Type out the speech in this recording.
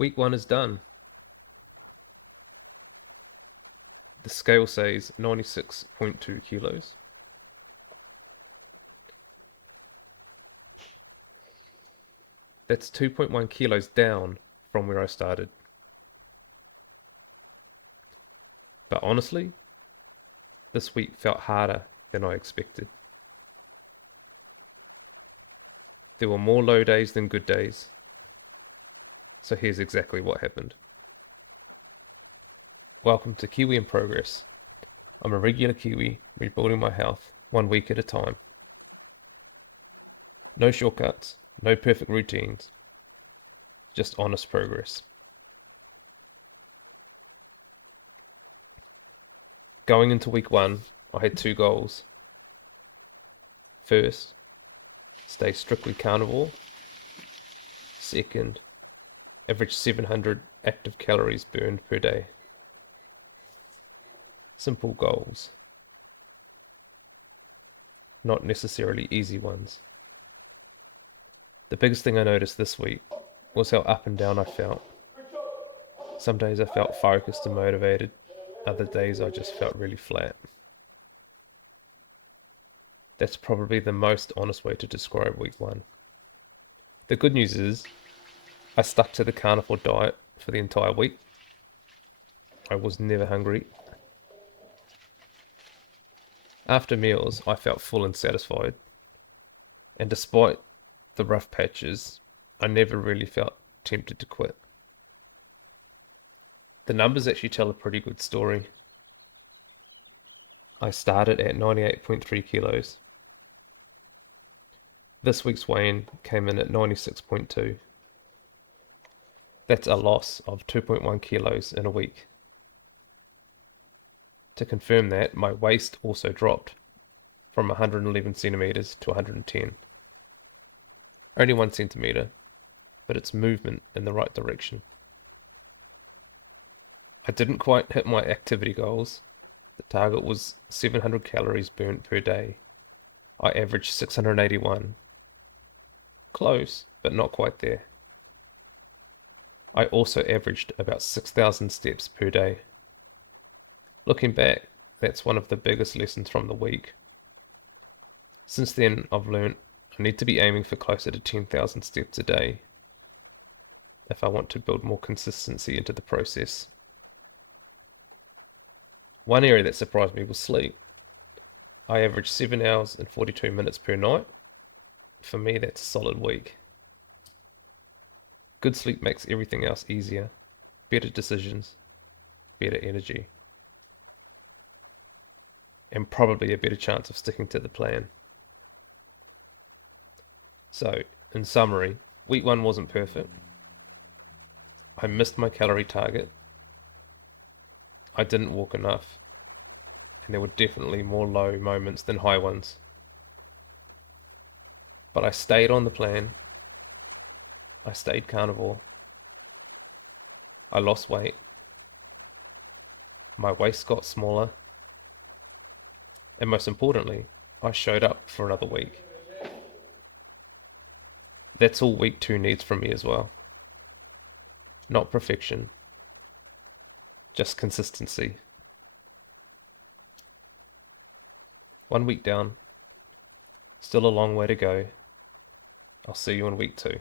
Week 1 is done. The scale says 96.2 kilos. That's 2.1 kilos down from where I started. But honestly, this week felt harder than I expected. There were more low days than good days. So here's exactly what happened. Welcome to Kiwi in Progress. I'm a regular Kiwi, rebuilding my health 1 week at a time. No shortcuts, no perfect routines, just honest progress. Going into week 1, I had 2 goals. First, stay strictly carnivore. Second, average 700 active calories burned per day. Simple goals, not necessarily easy ones. The biggest thing I noticed this week was how up and down I felt. Some days I felt focused and motivated, other days I just felt really flat. That's probably the most honest way to describe week 1. The good news is, I stuck to the carnivore diet for the entire week. I was never hungry. After meals, I felt full and satisfied. And despite the rough patches, I never really felt tempted to quit. The numbers actually tell a pretty good story. I started at 98.3 kilos. This week's weigh-in came in at 96.2. That's a loss of 2.1 kilos in a week. To confirm that, my waist also dropped from 111 centimeters to 110. Only 1 centimeter, but it's movement in the right direction. I didn't quite hit my activity goals. The target was 700 calories burnt per day. I averaged 681. Close, but not quite there. I also averaged about 6,000 steps per day. Looking back, that's one of the biggest lessons from the week. Since then, I've learned I need to be aiming for closer to 10,000 steps a day if I want to build more consistency into the process. One area that surprised me was sleep. I averaged 7 hours and 42 minutes per night. For me, that's a solid week. Good sleep makes everything else easier. Better decisions, better energy, and probably a better chance of sticking to the plan. So, in summary, week 1 wasn't perfect. I missed my calorie target. I didn't walk enough. And there were definitely more low moments than high ones. But I stayed on the plan. I stayed carnivore. I lost weight. My waist got smaller. And most importantly, I showed up for another week. That's all week 2 needs from me as well. Not perfection, just consistency. 1 week down, still a long way to go. I'll see you in week 2.